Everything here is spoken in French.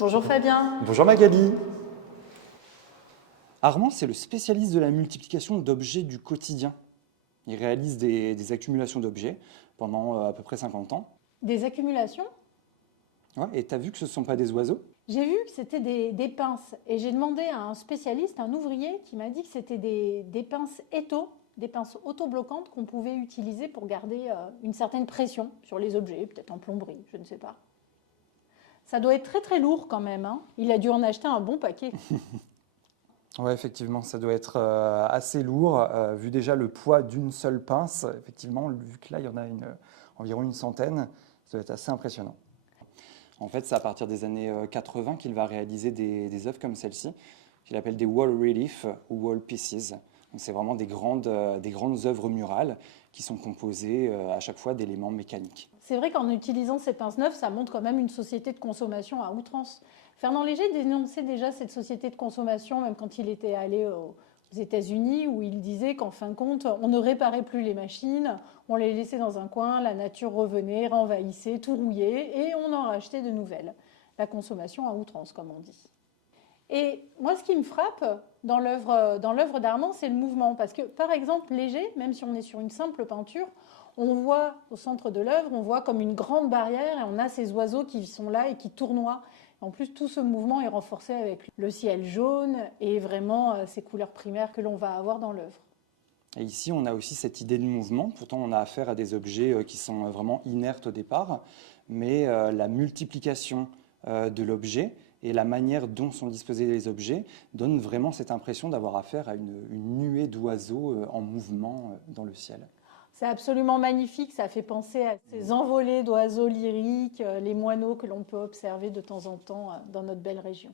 Bonjour Fabien. Bonjour Magali. Armand, c'est le spécialiste de la multiplication d'objets du quotidien. Il réalise des accumulations d'objets pendant à peu près 50 ans. Des accumulations? Ouais, et tu as vu que ce ne sont pas des oiseaux? J'ai vu que c'était des pinces et j'ai demandé à un spécialiste, un ouvrier, qui m'a dit que c'était des pinces étau, des pinces autobloquantes qu'on pouvait utiliser pour garder une certaine pression sur les objets, peut-être en plomberie, je ne sais pas. Ça doit être très très lourd quand même, hein. Il a dû en acheter un bon paquet. Ouais, effectivement, ça doit être assez lourd, vu déjà le poids d'une seule pince. Effectivement, vu que là, il y en a environ une centaine, ça doit être assez impressionnant. En fait, c'est à partir des années 80 qu'il va réaliser des œuvres comme celle-ci, qu'il appelle des wall reliefs ou wall pieces. Donc, c'est vraiment des grandes œuvres murales qui sont composées à chaque fois d'éléments mécaniques. C'est vrai qu'en utilisant ces pinces neuves, ça montre quand même une société de consommation à outrance. Fernand Léger dénonçait déjà cette société de consommation, même quand il était allé aux États-Unis, où il disait qu'en fin de compte, on ne réparait plus les machines, on les laissait dans un coin, la nature revenait, renvahissait, tout rouillait, et on en rachetait de nouvelles. La consommation à outrance, comme on dit. Et moi, ce qui me frappe dans l'œuvre d'Armand, c'est le mouvement. Parce que, par exemple, Léger, même si on est sur une simple peinture, on voit au centre de l'œuvre, on voit comme une grande barrière et on a ces oiseaux qui sont là et qui tournoient. En plus, tout ce mouvement est renforcé avec le ciel jaune et vraiment ces couleurs primaires que l'on va avoir dans l'œuvre. Et ici, on a aussi cette idée de mouvement. Pourtant, on a affaire à des objets qui sont vraiment inertes au départ, mais la multiplication de l'objet et la manière dont sont disposés les objets donne vraiment cette impression d'avoir affaire à une nuée d'oiseaux en mouvement dans le ciel. C'est absolument magnifique, ça fait penser à ces envolées d'oiseaux lyriques, les moineaux que l'on peut observer de temps en temps dans notre belle région.